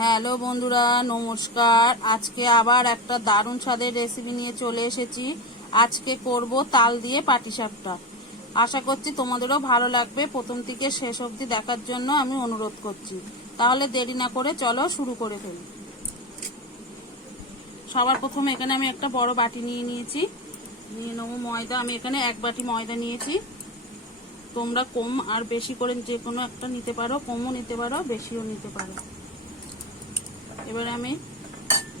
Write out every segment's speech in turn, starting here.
Hello বন্ধুরা, নমস্কার। আজকে আবার একটা দারুণ স্বাদের রেসিপি নিয়ে চলে এসেছি। আজকে করব তাল দিয়ে পাটিসাপটা। আশা করছি তোমাদেরও ভালো লাগবে। প্রথম থেকে শেষ অবধি দেখার জন্য আমি অনুরোধ করছি। তাহলে দেরি না করে চলো শুরু করে ফেলি। সবার প্রথমে এখানে আমি একটা বড় বাটি নিয়ে নিয়েছি। নিয়ে নেবো ময়দা। আমি এখানে 1 বাটি ময়দা নিয়েছি। তোমরা কম আর বেশি করে যে কোনো একটা নিতে পারো, কমও নিতে পারো, বেশিও নিতে পারো। এবারে আমি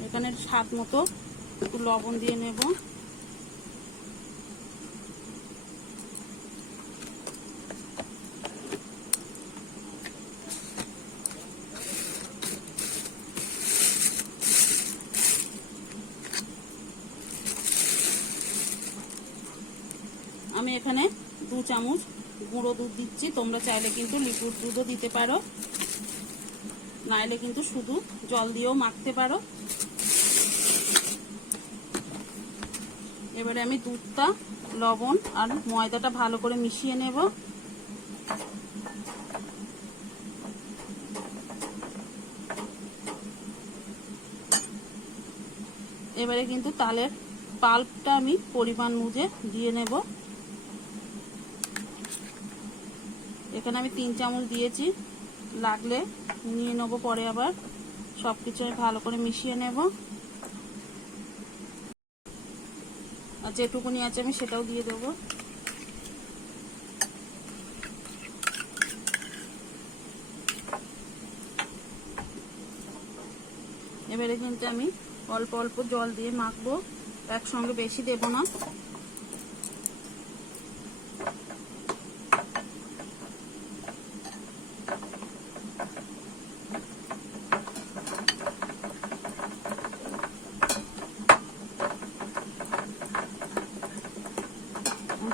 এখানে স্বাদ মতো একটু লবণ দিয়ে নেব। আমি এখানে 2 চামচ গুঁড়ো দুধ দিচ্ছি। তোমরা চাইলে কিন্তু লিকুইড দুধও দিতে পারো, নাইলে কিন্তু শুধু জল দিয়েও মাখতে পারো। এবারে আমি দুধটা, লবণ আর ময়দাটা ভালো করে মিশিয়ে নেব। এবারে কিন্তু তালের পাল্পটা আমি পরিমাণ বুঝে দিয়ে নেব। এখানে আমি 3 চামচ দিয়েছি, লাগলে নিয়ে নেব পরে। আবার সবকিছু ভালো করে মিশিয়ে নেব। আর যেটুকুনি আছে আমি সেটাও দিয়ে দেবো। এবারে কিন্তু আমি অল্প অল্প জল দিয়ে মাখবো, একসঙ্গে বেশি দেব না।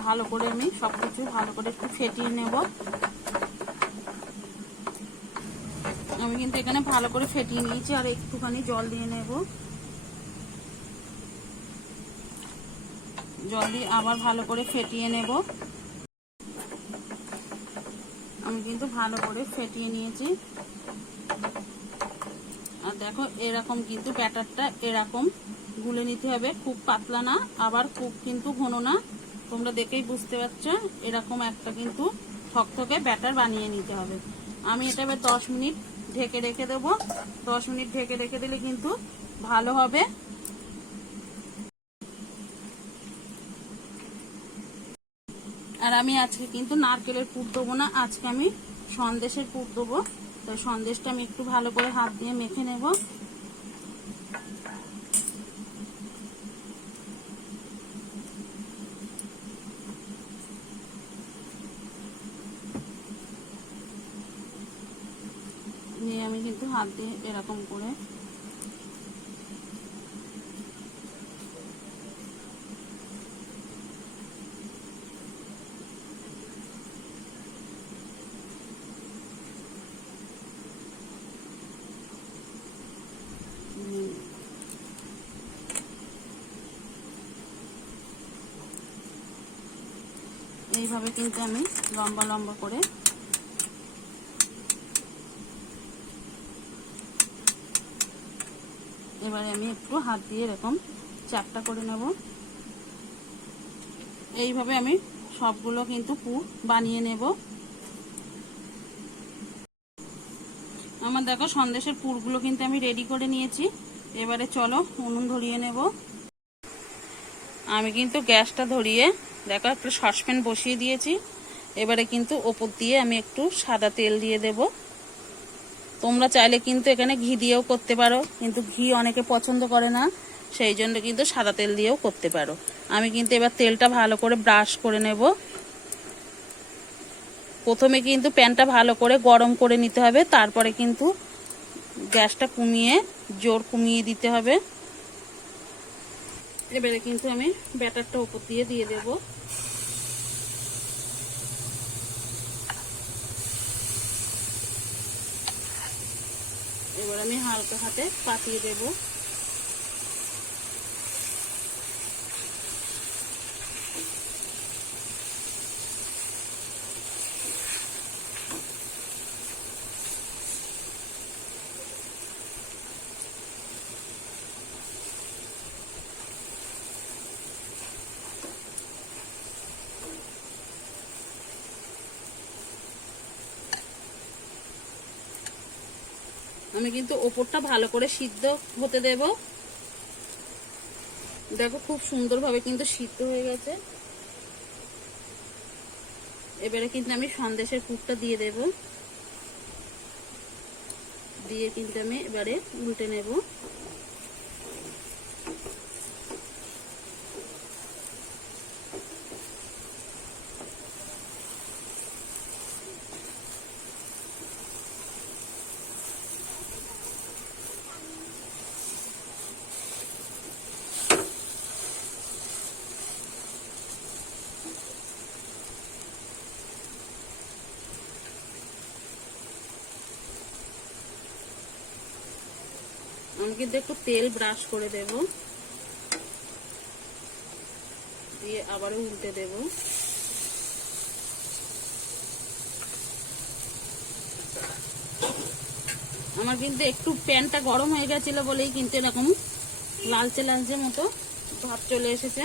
ভালো করে আমি সবকিছু ভালো করে একটু ফেটিয়ে নেব। আমি কিন্তু এখানে ভালো করে ফেটিয়ে নিয়েছি, আর একটুখানি জল দিয়ে নেব। জল দিয়ে আবার ভালো করে ফেটিয়ে নেব। আমি কিন্তু ভালো করে ফেটিয়ে নিয়েছি। আর দেখো, এরকম কিন্তু ব্যাটারটা এরকম গুলে নিতে হবে, খুব পাতলা না, আবার খুব কিন্তু ঘন না। তোমরা দেখেই বুঝতে পারছো, এরকম একটা কিন্তু থকথকে ব্যাটার বানিয়ে নিতে হবে। আমি এটা এবার 10 মিনিট ঢেকে রেখে দেবো। 10 মিনিট ঢেকে রেখে দিলে কিন্তু ভালো হবে। আর আমি আজকে কিন্তু নারকেলের পুর দেবো না, আজকে আমি সন্দেশের পুর দেবো। তো সন্দেশটা আমি একটু ভালো করে হাত দিয়ে মেখে নেব। নিয়ে আমি কিন্তু হাত দিয়ে এরকম করে এইভাবে কিন্তু আমি লম্বা লম্বা করে এবারে আমি একটু হাত দিয়ে এরকম চ্যাপটা করে নেব। এইভাবে আমি সবগুলো কিন্তু পুর বানিয়ে নেব। আমার দেখো সন্দেশের পুরগুলো কিন্তু আমি রেডি করে নিয়েছি। এবারে চলো উনুন ধরিয়ে নেব। আমি কিন্তু গ্যাসটা ধরিয়ে দেখো একটু সসপ্যান বসিয়ে দিয়েছি। এবারে কিন্তু ওপর দিয়ে আমি একটু সাদা তেল দিয়ে দেব। তোমরা চাইলে কিন্তু এখানে ঘি দিয়েও করতে পারো, কিন্তু ঘি অনেকে পছন্দ করে না, সেই জন্য কিন্তু সাদা তেল দিয়েও করতে পারো। আমি কিন্তু এবার তেলটা ভালো করে ব্রাশ করে নেব। প্রথমে কিন্তু প্যানটা ভালো করে গরম করে নিতে হবে, তারপরে কিন্তু গ্যাসটা কমিয়ে জোর কমিয়ে দিতে হবে। এবারে কিন্তু আমি ব্যাটারটা উপর দিয়ে দিয়ে দেব। এবার আমি হালকা হাতে পাতিয়ে দেব। আমি কিন্তু ওপরটা ভালো করে সিদ্ধ হতে দেব। দেখো খুব সুন্দরভাবে কিন্তু সিদ্ধ হয়ে গেছে। এবারে কিন্তু আমি সন্দেশের পুরটা দিয়ে দেব, দিয়ে কিন্তু আমি এবারে উল্টে নেব। আমি কিন্তু একটু তেল ব্রাশ করে দেব, দিয়ে আবারও উল্টে দেব। আমার কিন্তু একটু প্যানটা গরম হয়ে গেছিল বলেই কিন্তু এরকম লালচে লালচে মতো ভাব চলে এসেছে।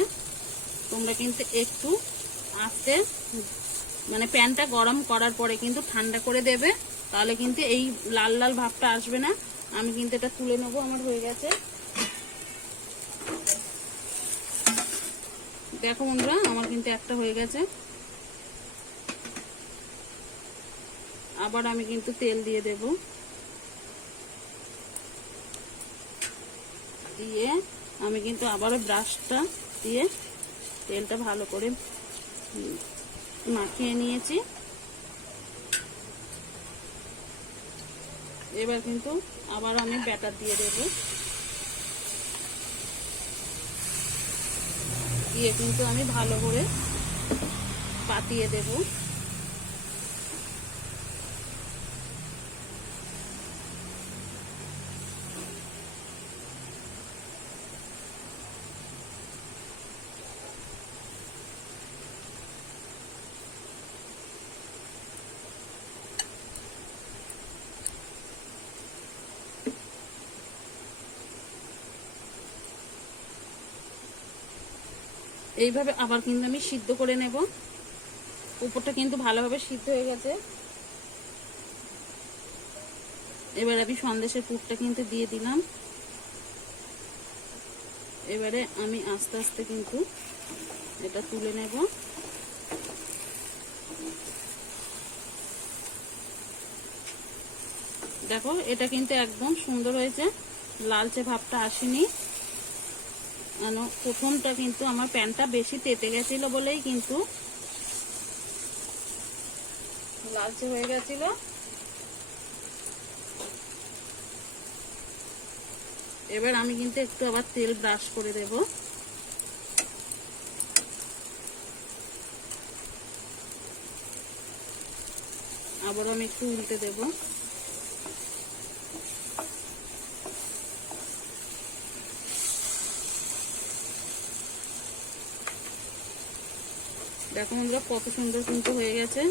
তোমরা কিন্তু একটু আস্তে মানে প্যানটা গরম করার পরে কিন্তু ঠান্ডা করে দেবে, তাহলে কিন্তু এই লাল লাল ভাবটা আসবে না। আমি কিন্তু এটা তুলে নেবো, আমার হয়ে গেছে। দেখো বন্ধুরা, আমার কিন্তু একটা হয়ে গেছে। আবার আমি কিন্তু তেল দিয়ে দেব, দিয়ে আমি কিন্তু আবারও ব্রাশটা দিয়ে তেলটা ভালো করে মাখিয়ে নিয়েছি। এবার কিন্তু আবার আমি ব্যাটার দিয়ে দেব, দিয়ে কিন্তু আমি ভালো করে পাতিয়ে দেব। এইভাবে আবার কিন্তু আমি সিদ্ধ করে নেব। উপরটা কিন্তু ভালোভাবে সিদ্ধ হয়ে গেছে। এবার আমি সন্দেশের পুরটা কিন্তু দিয়ে দিলাম। এবারে আমি আস্তে আস্তে কিন্তু এটা তুলে নেব। দেখো এটা কিন্তু একদম সুন্দর হয়েছে, লালচে ভাবটা আসেনি। প্রথমটা কিন্তু আমার প্যানটা বেশি তেতে গেছিল বলেই কিন্তু লালচে হয়ে গেছিল। এবার আমি কিন্তু একটু আবার তেল ব্রাশ করে দেব। আবার আমি একটু উল্টে দেব। দেখো বন্ধুরা কত সুন্দর কিন্তু হয়ে গেছে।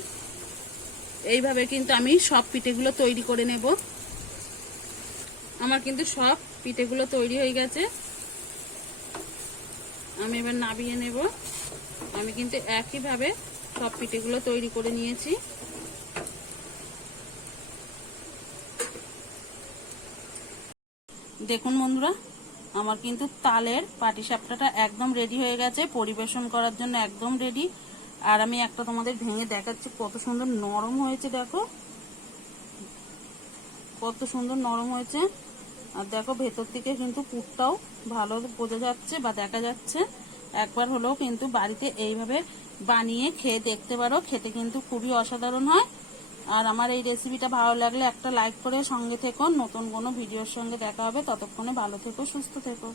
এইভাবে কিন্তু আমি সব পিঠেগুলো তৈরি করে নেব। আমার কিন্তু সব পিঠেগুলো তৈরি হয়ে গেছে। আমি এবার নামিয়ে নেব। আমি কিন্তু একইভাবে সব পিঠেগুলো তৈরি করে নিয়েছি। দেখুন বন্ধুরা, আমার কিন্তু তালের পাটিসাপটাটা একদম রেডি হয়ে গেছে, পরিবেশন করার জন্য একদম রেডি। আর আমি একটা তোমাদের ভেঙে দেখাচ্ছি কত সুন্দর নরম হয়েছে। দেখো কত সুন্দর নরম হয়েছে। আর দেখো ভেতর থেকে কিন্তু পুরটাও ভালো বোঝা যাচ্ছে বা দেখা যাচ্ছে। একবার হলেও কিন্তু বাড়িতে এইভাবে বানিয়ে খেয়ে দেখতে পারো, খেতে কিন্তু খুবই অসাধারণ হয়। আর আমার এই রেসিপিটা ভালো লাগলে একটা লাইক করে সঙ্গে থেকো। নতুন কোনো ভিডিওর সঙ্গে দেখা হবে, ততক্ষণে ভালো থেকো, সুস্থ থেকো।